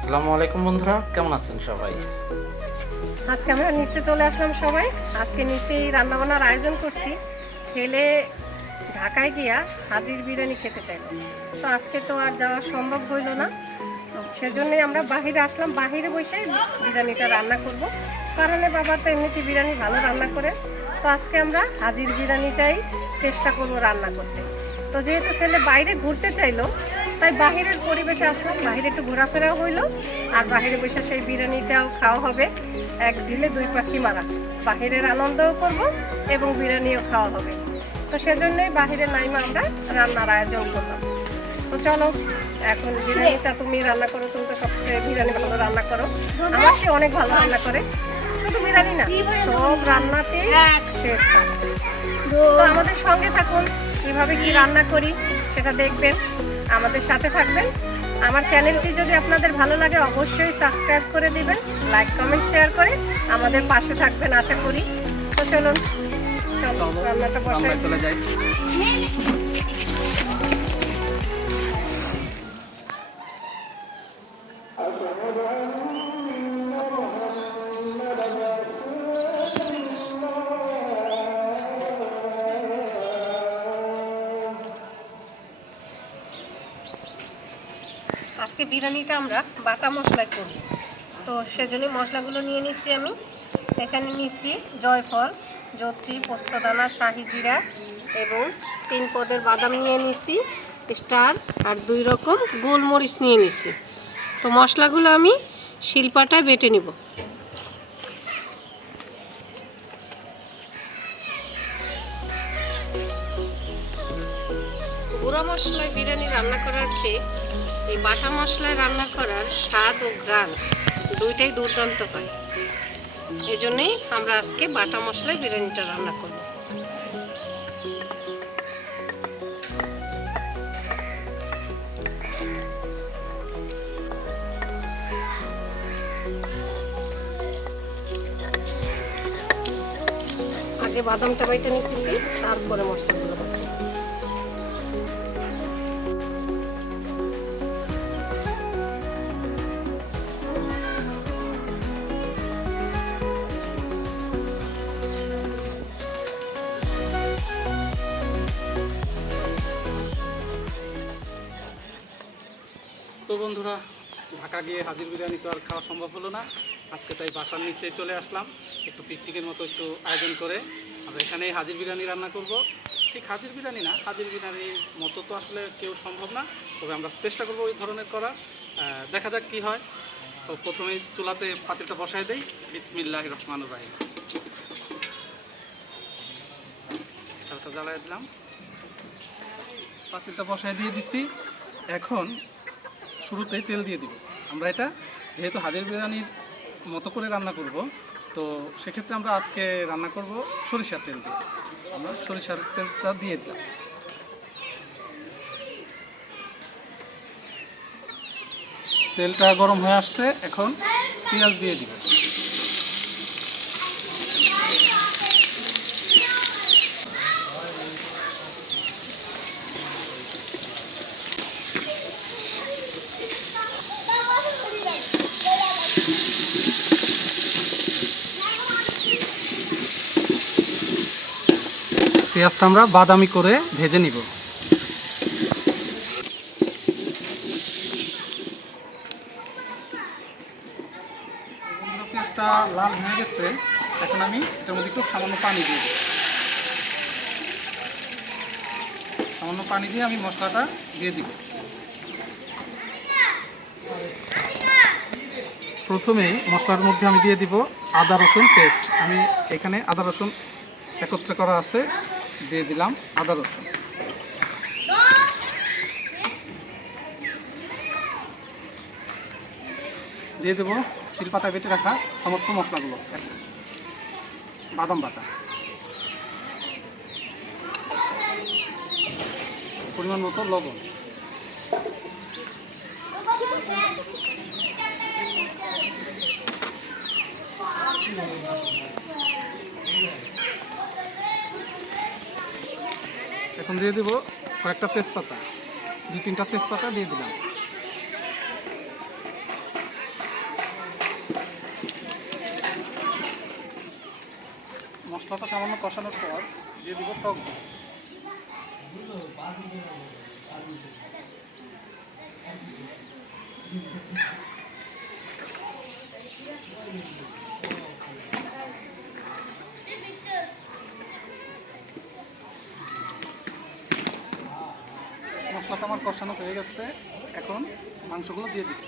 আসসালামু আলাইকুম বন্ধুরা, কেমন আছেন সবাই? আজকে আমরা নিচে চলে আসলাম সবাই। আজকে নিচেই রান্নাবান্নার আয়োজন করছি। ছেলে ঢাকায় গিয়া হাজির বিরিয়ানি খেতে চাইল। তো আজকে তো আর যাওয়া সম্ভব হইল না। সেজন্যই আমরা বাহিরে আসলাম। বাহিরে বসে বিরিয়ানিটা রান্না করব। কারণে বাবা তো এমনিতে বিরিয়ানি ভালো রান্না করে। তো আজকে আমরা হাজির বিরিয়ানিটাই চেষ্টা করব রান্না করতে। তো যেহেতু ছেলে বাইরে ঘুরতে চাইলো তাই বাহিরের পরিবেশে আসলাম। বাহিরে একটু ঘোরাফেরাও হইল, আর বাহিরে বসে সেই বিরিয়ানিটাও খাওয়া হবে। এক ঢিলে দুই পাখি মারা। বাহিরের আনন্দও করব এবং বিরিয়ানিও খাওয়া হবে। তো সেজন্যই বাহিরে নাইমা আমরা রান্নার আয়োজন করলাম। তো চলো, এখন বিরিয়ানিটা তুমি রান্না করো, তুমি তো সবচেয়ে বিরিয়ানি ভালো রান্না করো। আমার সে অনেক ভালো রান্না করে। শুধু বিরিয়ানি না, সব রান্নাতে শেষ তো আমাদের সঙ্গে থাকুন, কীভাবে কি রান্না করি সেটা দেখবেন। আমাদের সাথে থাকবেন। আমার চ্যানেলটি যদি আপনাদের ভালো লাগে, অবশ্যই সাবস্ক্রাইব করে দিবেন, লাইক, কমেন্ট, শেয়ার করে আমাদের পাশে থাকবেন, আশা করি। তো চলুন চলো আমরা বসাই। বসে চলে যাই। আজকে বিরিয়ানিটা আমরা বাটা মশলায় করব। তো সেজন্য মশলাগুলো নিয়ে নিচ্ছি আমি। এখানে নিচ্ছি জয়ফল যত্রী পোস্তদানা, শাহি জিরা এবং তিন পদের বাদাম নিয়ে নিচ্ছি স্টার আর দুই রকম গোলমরিচ নিয়ে নিচ্ছি তো মশলাগুলো আমি শিলপাটায় বেটে নিব। গুঁড়া মশলায় বিরিয়ানি রান্না করার চেয়ে এই বাটা মশলায় রান্না করার স্বাদ ও ঘ্রাণ দুইটাই দুর্দান্ত হয়। এজন্যই আমরা আজকে বাটা মশলায় বিরিয়ানিটা রান্না করব। আগে বাদামটা বাইটা নিতেছি, তারপরে মশলাগুলো তো বন্ধুরা, ঢাকা গিয়ে হাজির বিরিয়ানি তো আর খাওয়া সম্ভব হলো না। আজকে তাই বাসার নিচে চলে আসলাম। একটু পিকনিকের মতো একটু আয়োজন করে আমরা এখানেই হাজির বিরিয়ানি রান্না করব। ঠিক হাজির বিরিয়ানি না, হাজির বিরিয়ানির মতো তো আসলে কেউ সম্ভব না, তবে আমরা চেষ্টা করব ওই ধরনের করা দেখা যাক কি হয়। তো প্রথমেই চুলাতে পাতিলটা বসাই দেই। বিসমিল্লাহ রহমান রাহিম। জ্বালাই দিলাম। পাতিলটা বসাই দিয়ে দিচ্ছি এখন শুরুতেই তেল দিয়ে দিব। আমরা এটা যেহেতু হাজির বিরিয়ানির মতো করে রান্না করব, তো সেক্ষেত্রে আমরা আজকে রান্না করব সরিষার তেল দিয়ে। আমরা সরিষার তেলটা দিয়ে দিলাম। তেলটা গরম হয়ে আসছে, এখন পেঁয়াজ দিয়ে দিব। পেঁয়াজটা আমরা বাদামি করে ভেজে নিব। পেঁয়াজটা লাল হয়ে গেছে। এখন আমি এটার মধ্যে একটু সামান্য পানি দিই সামান্য পানি দিয়ে আমি মশলাটা দিয়ে দিব। প্রথমে মশলার মধ্যে আমি দিয়ে দিব আদা রসুন পেস্ট। আমি এখানে আদা রসুন একত্রে করা আছে। দিয়ে দিলাম আদা রসুন। দিয়ে দেবো শিলপাতা বেটে রাখা সমস্ত মশলাগুলো। বাদাম বাটা। পরিমাণ মতো লবণ। এখন দিয়ে দেবো কয়েকটা তেজপাতা। দু তিনটা তেজপাতা দিয়ে দিলাম। মশলাটা সামান্য কষানোর পর দিয়ে দিব টক দই। মশলাটা আমার কষানো হয়ে গেছে। এখন মাংসগুলো দিয়ে দিই।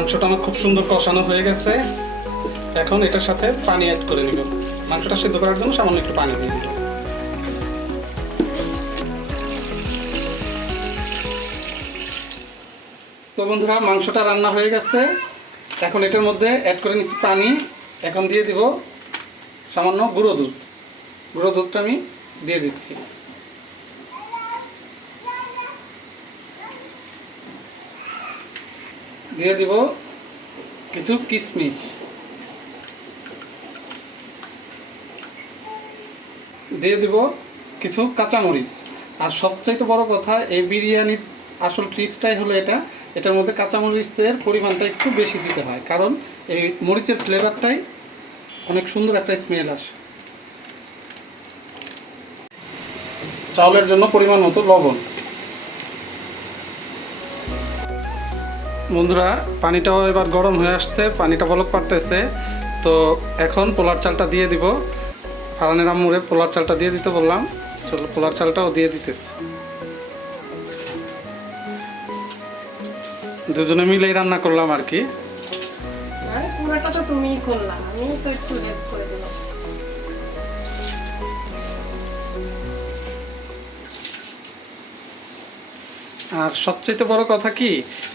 মাংসটা আমার খুব সুন্দর কষানো হয়ে গেছে। এখন এটার সাথে পানি অ্যাড করে নিব। মাংসটা সেদ্ধ করার জন্য সামান্য একটু পানি দিয়ে তো বন্ধুরা, মাংসটা রান্না হয়ে গেছে। এখন এটার মধ্যে অ্যাড করে নিচ্ছি পানি। এখন দিয়ে দিব সামান্য গুঁড়ো দুধ। গুঁড়ো দুধটা আমি দিয়ে দিচ্ছি। দিয়ে দিব কিছু কিশমিশ দিয়ে দিব কিছু কাঁচামরিচ। আর সবচাইতে বড় কথা, এই বিরিয়ানির আসল ট্রিক্সটাই হলো এটা। এটার মধ্যে কাঁচামরিচের পরিমাণটা একটু বেশি দিতে হয়, কারণ এই মরিচের ফ্লেভারটাই অনেক সুন্দর একটা স্মেল আসে। চাউলের জন্য পরিমাণ মতো লবণ। বন্ধুরা পানিটাও এবার গরম হয়ে আসছে পানিটা বলক পারতেছে। তো এখন পোলার চালটা দিয়ে দিব। ফারানের আম্মুরে পোলার চালটা দিয়ে দিতে বললাম। চলো পোলার চালটাও দিয়ে দিতেছে। দুজনে মিলেই রান্না করলাম আর কি। পুরোটা তো তুমিই করলা। আমি তো একটু হেল্প করে দিলাম। আর সবচেয়ে বড় কথা কি?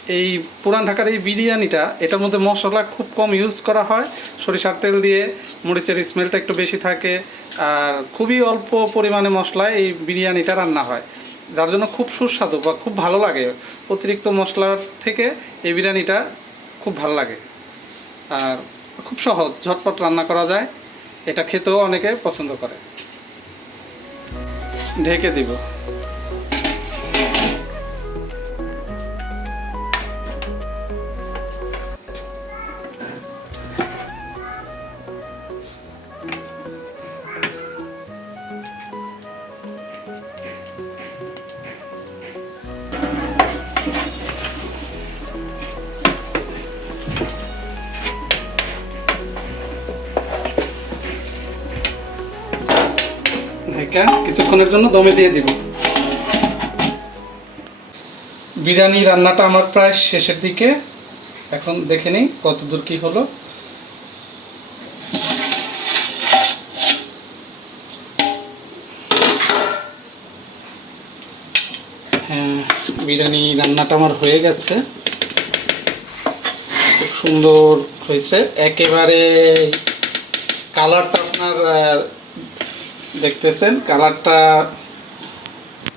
এই পুরান ঢাকার এই বিরিয়ানিটা, এটার মধ্যে মশলা খুব কম ইউজ করা হয়। সরিষার তেল দিয়ে মরিচের স্মেলটা একটু বেশি থাকে। আর খুবই অল্প পরিমাণে মশলায় এই বিরিয়ানিটা রান্না হয়। যার জন্য খুব সুস্বাদু বা খুব ভালো লাগে। অতিরিক্ত মশলার থেকে এই বিরিয়ানিটা খুব ভালো লাগে। আর খুব সহজ, ঝটপট রান্না করা যায়। এটা খেতেও অনেকে পছন্দ করে। ঢেকে দিব। কিছুক্ষণের জন্য দমে দিয়ে দিব। বিরিয়ানি রান্নাটা আমার প্রায় শেষের দিকে। এখন দেখে নিই কত দূর কি হলো। হ্যাঁ বিরিয়ানি রান্নাটা আমার হয়ে গেছে। খুব সুন্দর হয়েছে। একেবারে কালারটা আপনার দেখতেছেন, কালারটা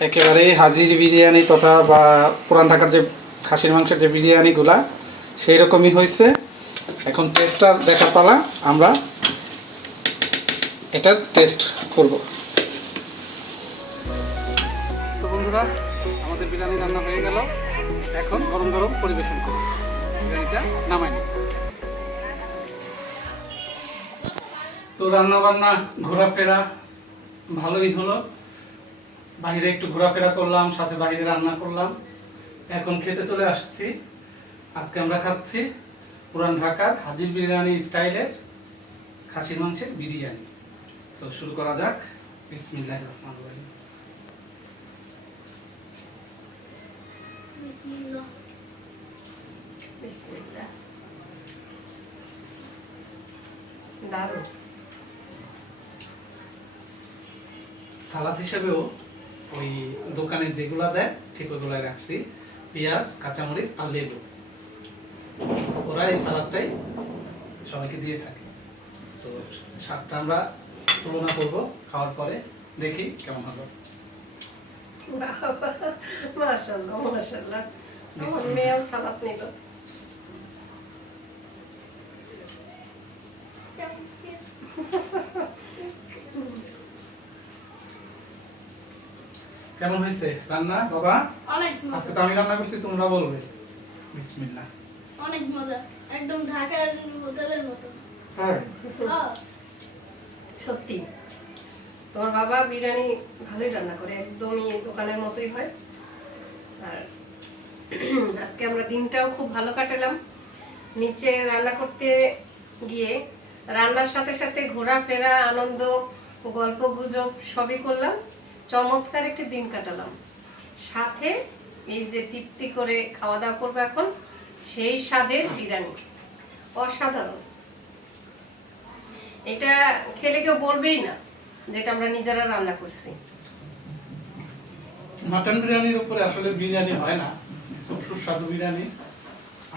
একেবারে হাজির বিরিয়ানি তথা বা পুরান ঢাকার যে খাসির মাংসের যে বিরিয়ানিগুলা সেই রকমই হয়েছে এখন টেস্টটা দেখার পালা, আমরা এটার টেস্ট করব। তো বন্ধুরা, আমাদের বিরিয়ানি রান্না হয়ে গেল। এখন গরম গরম পরিবেশন করব। বিরিয়ানিটা নামাই নিই। তো রান্না বান্না ঘোরাফেরা ভালোই হলো। বাইরে একটু ঘোরাফেরা করলাম সাথে বাইরে রান্না করলাম। এখন খেতে চলে আসছি। আজকে আমরা খাচ্ছি পুরান ঢাকার হাজির বিরিয়ানি স্টাইলের খাসির মাংসের বিরিয়ানি। তো শুরু করা যাক। বিসমিল্লাহির রহমানির রহিম। বিসমিল্লাহ। বিসমিল্লাহ। দারুণ। সালাদ হিসেবেও ওই দোকানে যেগুলা দেয় ঠিক ওগুলাই রাখছি। পেঁয়াজ কাঁচামরিচ আর লেবু। ওরা এই সালাদটাই সবাইকে দিয়ে থাকে। তো স্বাদটা আমরা তুলনা করব খাওয়ার পরে দেখি কেমন হলো মাশাল্লাহ মাশাল্লাহ আমার মেয়েও সালাদ নিল। কেমন হয়েছে? রান্না? বাবা? অনেক আজকে তো আমি রান্না করছি তোমরা বলবে। বিসমিল্লাহ। অনেক মজা। একদম ঢাকার হোটেলের মতো। হ্যাঁ। হ্যাঁ, সত্যি। তোমার বাবা বিরিয়ানি ভালোই রান্না করে একদমই দোকানের মতোই হয়। আর আজকে আমরা দিনটাও খুব ভালো কাটালাম। নিচে রান্না করতে গিয়ে রান্নার সাথে সাথে ঘোরাফেরা আনন্দ গল্প গুজব সবই করলাম। চমৎকার একটি দিন কাটালাম। সাথে এই যে তৃপ্তি করে খাওয়া দাওয়া করব এখন, সেই স্বাদের বিরিয়ানি। অসাধারণ। এটা খেলে কেউ বলবেই না যেটা আমরা নিজেরা রান্না করছি। মাটন বিরিয়ানির উপরে আসলে বিরিয়ানি হয় না, খুব সুস্বাদু বিরিয়ানি।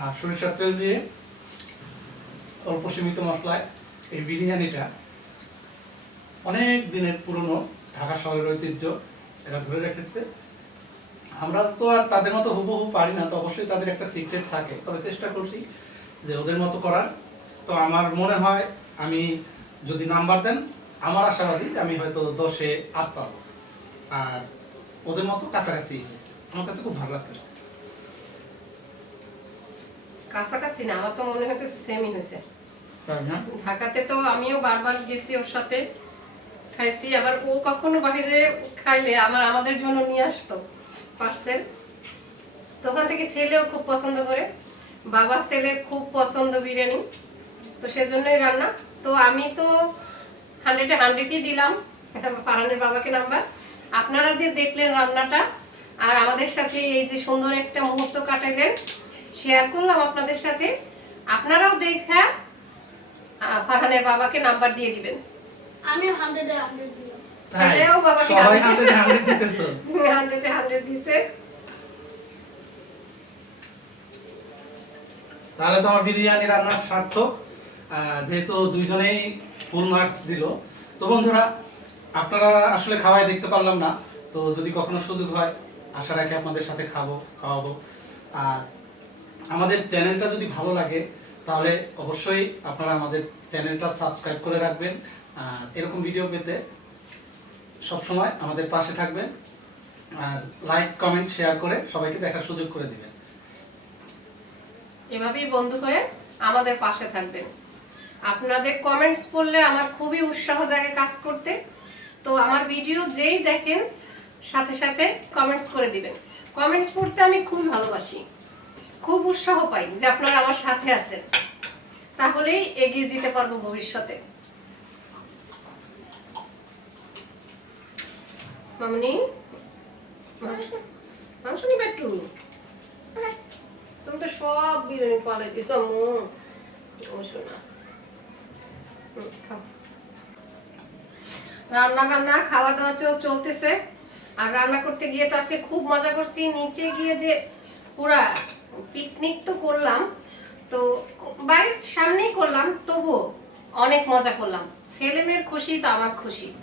আর সরিষার তেল দিয়ে অল্প সীমিত মশলায় এই বিরিয়ানিটা অনেক দিনের পুরনো ঢাকা শহরের ঐতিহ্য এরা ধরে রেখেছে। আমরা তো আর তাদের মতো হুবহু পারি না তো অবশ্যই তাদের একটা সিক্রেট থাকে। তবে চেষ্টা করছি যে ওদের মতো করার। তো আমার মনে হয় আমি যদি নাম্বার দেন আমার আশাবাদী যে আমি হয়তো দশে আট পাবো। আর ওদের মতো কাছাকাছি হয়েছে। আমার কাছে খুব ভালো লাগতেছে। কাছাকাছি না আমার তো মনে হইতেছে সেমই হয়েছে। ঢাকাতে তো আমিও বারবার গেছি ওর সাথে। খাইছি। আবার ও কখনো বাইরে খাইলে আমার আমাদের জন্য নিয়ে আসতো পার্সেল তখন থেকে ছেলেও খুব পছন্দ করে। বাবা ছেলের খুব পছন্দ বিরিয়ানি। তো সেজন্যই রান্না। তো আমি তো হান্ড্রেডে হান্ড্রেডই দিলাম এটা পারানের বাবাকে নাম্বার। আপনারা যে দেখলেন রান্নাটা, আর আমাদের সাথে এই যে সুন্দর একটা মুহূর্ত কাটালেন শেয়ার করলাম আপনাদের সাথে। আপনারাও দেখা ফারহানের বাবাকে নাম্বার দিয়ে দিবেন। হান্ড্রেডে হান্ড্রেড দিলাম। তাই? ছেলেও বাবাকে সবাই হান্ড্রেড হান্ড্রেড দিতেছো? হান্ড্রেডে হান্ড্রেড দিছে। তাহলে তো আমার বিরিয়ানি রান্নার সার্থক। যেহেতু দুইজনেই ফুল মার্কস দিল। তো বন্ধুরা আপনারা আসলে খাওয়াই দেখতে পারলাম না। তো যদি কখনো সুযোগ হয় আশা রাখি আপনাদের সাথে খাব খাওয়াবো। আর আমাদের চ্যানেলটা যদি ভালো লাগে তাহলে অবশ্যই আপনারা আমাদের চ্যানেলটা সাবস্ক্রাইব করে রাখবেন। আর এরকম ভিডিও পেতে সবসময় আমাদের পাশে থাকবেন আর লাইক কমেন্ট শেয়ার করে সবাইকে দেখার সুযোগ করে দিবেন। এভাবেই বন্ধু হয়ে আমাদের পাশে থাকবেন। আপনাদের কমেন্টস পড়লে আমার খুবই উৎসাহ জাগে কাজ করতে। তো আমার ভিডিও যেই দেখেন, সাথে সাথে কমেন্টস করে দিবেন। কমেন্টস পড়তে আমি খুবই ভালোবাসি। খুব উৎসাহ পাই যে আপনারা আমার সাথে আছেন। তাহলেই এগিয়ে যেতে পারব ভবিষ্যতে। তো সব। রান্না বান্না খাওয়া দাওয়া চল- চলতেছে। আর রান্না করতে গিয়ে তো আজকে খুব মজা করছি। নিচে গিয়ে যে পুরা পিকনিক তো করলাম। তো বাড়ির সামনেই করলাম, তবুও অনেক মজা করলাম। ছেলে মেয়ের খুশি তো আমার খুশি।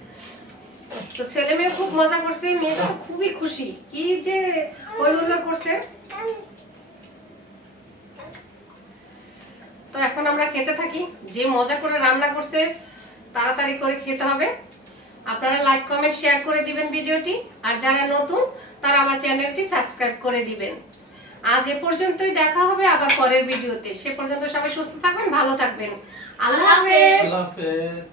তো ছেলে মেয়ে খুব মজা করছে, মেয়েটা তো খুবই খুশি। কি যে হই হুল্লোড় করছে। তো এখন আমরা খেতে থাকি, যে মজা করে রান্না করছে, তাড়াতাড়ি করে খেতে হবে। আপনারা লাইক কমেন্ট শেয়ার করে দিবেন ভিডিওটি, আর যারা নতুন, তারা আমার চ্যানেলটি সাবস্ক্রাইব করে দিবেন। আজ এ পর্যন্তই দেখা হবে আবার পরের ভিডিওতে। সে পর্যন্ত সবাই সুস্থ থাকবেন, ভালো থাকবেন। আল্লাহ হাফেজ।